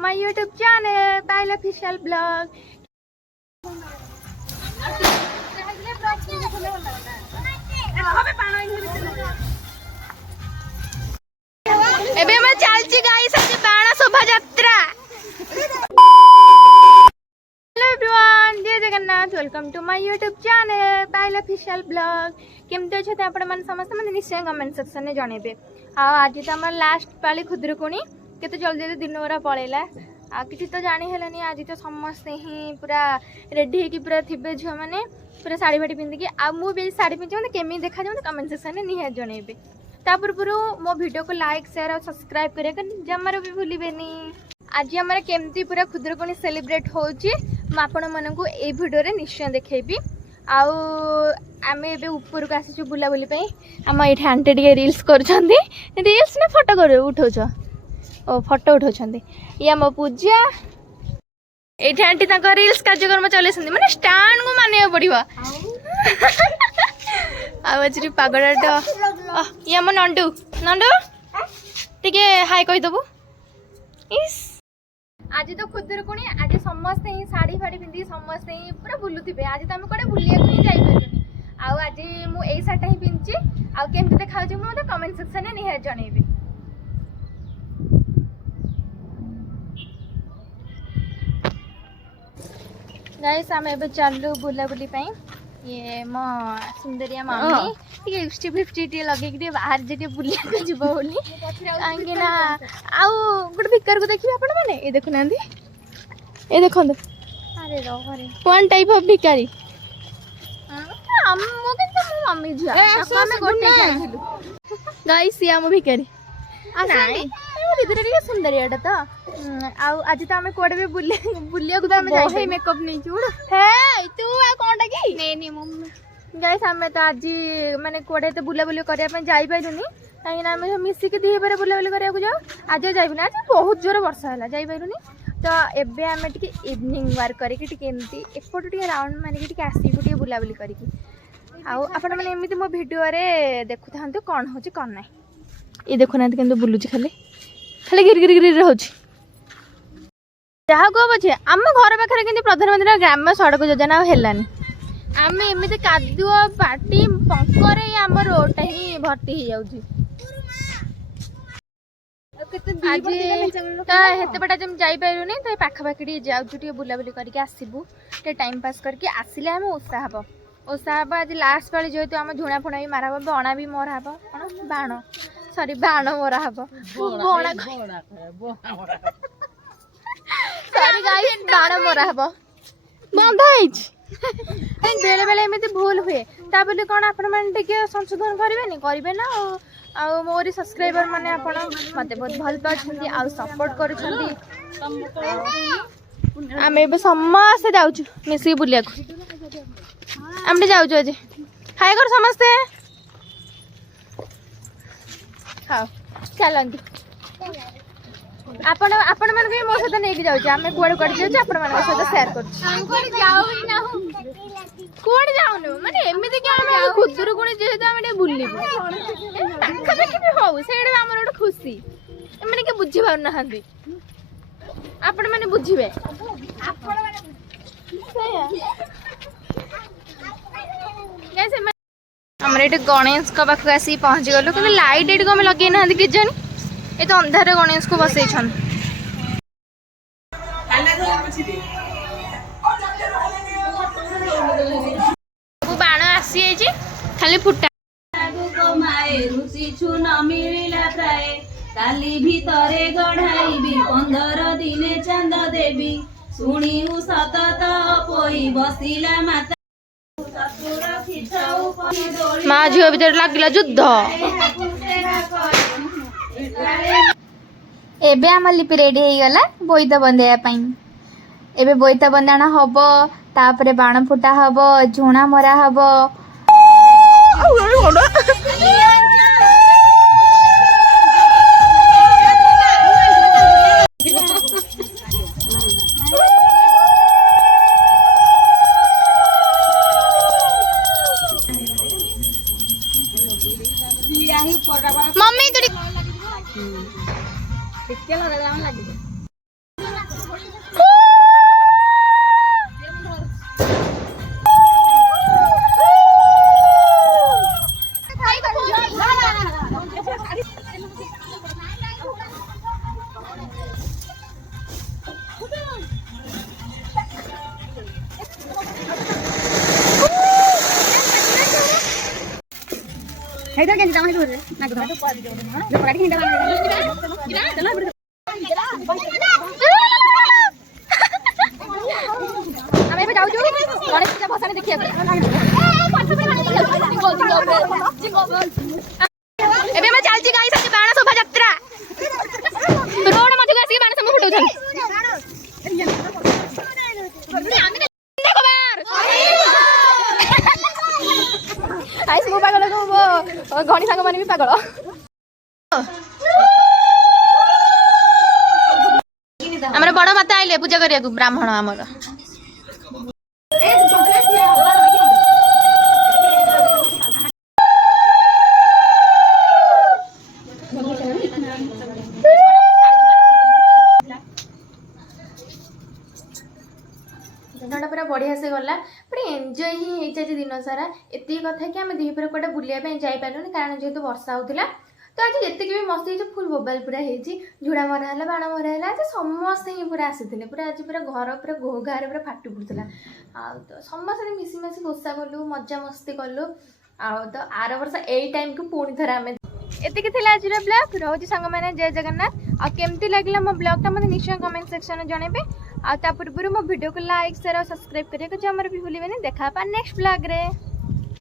my YouTube channel, Pile Official Blog. एबे मैं चलची guys आज बाण शोभा यात्रा। हेलो एवरीवन, जय Jagannath, welcome to my YouTube channel Payal official blog. केमते अच्छे आपण मन समस्त मन निश्चय कमेंट सेक्शन में जणेबे। आज तो आम लास्ट पाली खुदरुकुणी केते जल्दी दिन गुरा पळेला आ किछि तो जानि हेलानी। आज तो समस्ते ही पूरा रेडी होकी पूरा थिबे झियो माने पूरा साड़ी फाड़ी पिंधिकी आ मु भी साड़ी पिंधि मते केमी देखा जाउ कमेंट सेक्शन में निहा जणेबे। ता पूर्व मो वीडियो को लाइक शेयर और सब्सक्राइब करिया जमार भी भूलिबेनी। आज आमर केमती पूरा खुदरुकुणी सेलिब्रेट होची मु आपण मनकु ए वीडियो रे निश्चय देखेबी। आउ आमे एबे ऊपर को आसी बुला बुली पई हम एठी आंटी टिके रील्स करछंदी। रील्स ना फोटो कर उठौछ ओ फोटो उठौछंदी। या मो पूजा एठी आंटी ताको रील्स कार्यक्रम चलेछंदी माने स्टैंड को माने पड़िबो। आवाजरी पागड़ाटा या मो नंडू नंडू टिके हाय कहि दबु। इस आज तो खुदरुकुणी आज समस्ते ही साड़ी फाड़ी पिंधि समस्ते ही पूरा बुलुथिबे। आज तो आम कोडे बुलिया को ही जाई परनी। आउ आज मु एई साटा ही पिंची आउ केमते देखा जे मु कमेंट सेक्शन में निहे जणेबे। गाइस आम एबे चालू बुला बुली पई। ये मो सुंदरिया मम्मी टिके 50 टी लगे कि बाहर जे बुलिया को जीवो बोली कांगे ना। आउ गुड भिकार को देखिबे आपण माने ए देखु नांदी ए देखंदो। अरे रो रे वन टाइप ऑफ भिकारी हम मो के तो मम्मी जिया हम गोटे जाइलु। गाइस या मो भिकारी आसानी भितर टिके सुंदरियाटा तो आउ आज तो आमे कोडे भी बुलिया को आमे जाई मेकअप नै चूड़ हे तू आ कोनटा की नै नै मम्मी। गाइस आमे तो आज माने कोडे तो बुला बुली करिया पे जाई पाइलुनी काई ना आमे मिसी के दिहे पर बुला बुली करिया को जाओ। आज जाइबुनी आज बहुत जोर वर्षा होला जाई पाइलुनी। तो एबे आमे टिके इवनिंग वार करी कि टिके एमती एपट टिके राउंड माने कि टिके आसी को टिके बुला बुली करी कि आउ आपण माने एमिति मो वीडियो रे देखु थांतु कोन होची कोन नै। ए देखु ना केंदो बुलुची खाली खाली गिर गिर गिर रहउची जहा को बचे आम घर पाखे कि प्रधानमंत्री ग्राम्य सड़क योजना हेलानी। आम एमती कादुआ पाटी पंकर आम रोडटा ही भर्ती हो जाऊँगी। हेते बटा जब जापरूनी तो पाखापाखि जाऊँ बुलाबुली करके आसबू टाइम पास करके आसिले आम ओषा हम ओषा हम। आज लास्ट पाली जेहतु आम झुणा फुणा भी मारा हम बणा भी मरा हम बाण सरी बाण मरा हम सॉरी गाइस बाण मरा हम बंधा बेले बेले एमती भूल हुए ता बोली कौन आपण मैंने टिके संशोधन करेंगे करेंगे ना। आ मोरी सब्सक्राइबर माने आपण मते बहुत भल पाछंती आ सपोर्ट करूछंती। आमे बे समस्त जाउछु मिसी बुलिया को आमटे जाउछु आज हाय कर समस्त हां चलंती आपण आपण मन भी मो सहित नेकी जाउछ आमे कोड कोड जाउछ आपण मन सहित शेयर करछ। हम कोड जाउ ही ना हो कोड जाउनु माने एमिति के हम खुदरुकुणी जेहेतु हम एटे बुलिबो खबे कि हो सेडे हमर ओट खुशी एमने के बुझी पाउ ना हंदी आपण माने बुझिबे आपण माने सया कैसे हमर एटे गणेश का पाख आसी पहुंच गलो कि लाइट एटे को हम लगे ना हंदी कि जानी ये तो अंधार गणेश को बसई छन बाण आसी खाली फुटा काली भितरे गढ़ाई 15 दिने चांद देवी शुणु सतत पोई बसिला माता माँ झील भीतर लगिला युद्ध। एबे आम लिपि रेडी हो गला बोईता बंधेया पाई। एबे बोईता बंधाण हबो तापरे बाण फुटा हबो झुणा मरा हबो। मम्मी ହେଇଟା କେମିତି ଜାମା ହେଇଯିବ ରେ ନା କଥା ଯୋ ପରାଟି କିଣ୍ଡା ଚलो ଆମେ ଏବେ ଯାଉଛୁ ଗଣେଶ ପୂଜା ଭସାଣି ଦେଖିବାକୁ। ଏବେ ଆମେ ଚାଲିଛି ଗାଈ ସାଥେ ବାଣ ଶୋଭାଯାତ୍ରା ରୋଡ ମଝିକୁ ଆସିକି ବାଣ ସବୁ ଫୁଟଉଛନ୍ତି। ଆଇସ୍ ମୁଁ ପାଗଳ ମୋ ଘଣୀ ସାଙ୍ଗମାନେ ବି ପାଗଳ। ଆମର ବଡ ମାତା ଆଇଲେ ପୂଜା କରିବାକୁ ବ୍ରାହ୍ମଣ ଆମର। ଦିନଟା ପୁରା ବଢ଼ିଆ ସେ ଗଲା ପୁରା ଏନ୍ଜୟ ହିଁ ହେଇଛି ଆଜି ଦିନ ସାରା। ଏତିକି କଥା କି ଆମେ ଦିପହରେ କୁଆଡ଼େ ବୁଲିବା ପାଇଁ ଯାଇପାରିଲୁନି କାରଣ ଯେହେତୁ ବର୍ଷା ହେଉଥିଲା। ତ ଆଜି ଯେତିକି ବି ମସ୍ତି ହେଇଛି ଫୁଲ୍ ମୋବାଇଲ୍ ପୁରା ହେଇଛି, ଝୁଡ଼ା ମରା ହେଲା, ବାଣ ମରା ହେଲା। ଆଜି ସମସ୍ତେ ହିଁ ପୁରା ଆସିଥିଲେ, ପୁରା ଆଜି ପୁରା ଘର ପୁରା ଘୋ ଘାରେ ପୁରା ଫାଟି ପଡ଼ୁଥିଲା। ଆଉ ତ ସମସ୍ତେ ମିଶିମାଶି ଓଷା କଲୁ, ମଜାମସ୍ତି କଲୁ। ଆଉ ତ ଆର ବର୍ଷ ଏଇ ଟାଇମ୍କୁ ପୁଣି ଥରେ ଆମେ ଏତିକି ଥିଲା ଆଜିର ବ୍ଲଗ୍। ରହୁଛି ସାଙ୍ଗମାନେ, ଜୟ ଜଗନ୍ନାଥ। ଆଉ କେମିତି ଲାଗିଲା ମୋ ବ୍ଲଗ୍ଟା ମୋତେ ନିଶ୍ଚୟ କମେଣ୍ଟ ସେକ୍ସନରେ ଜଣେଇବେ। ଆଉ ତା ପୂର୍ବରୁ ମୋ ଭିଡ଼ିଓକୁ ଲାଇକ୍, ସେୟାର ଆଉ ସବସ୍କ୍ରାଇବ୍ କରିବାକୁ ଜମାରୁ ବି ଭୁଲିବେନି। ଦେଖା ହେବା ନେକ୍ସଟ ବ୍ଲଗ୍ରେ।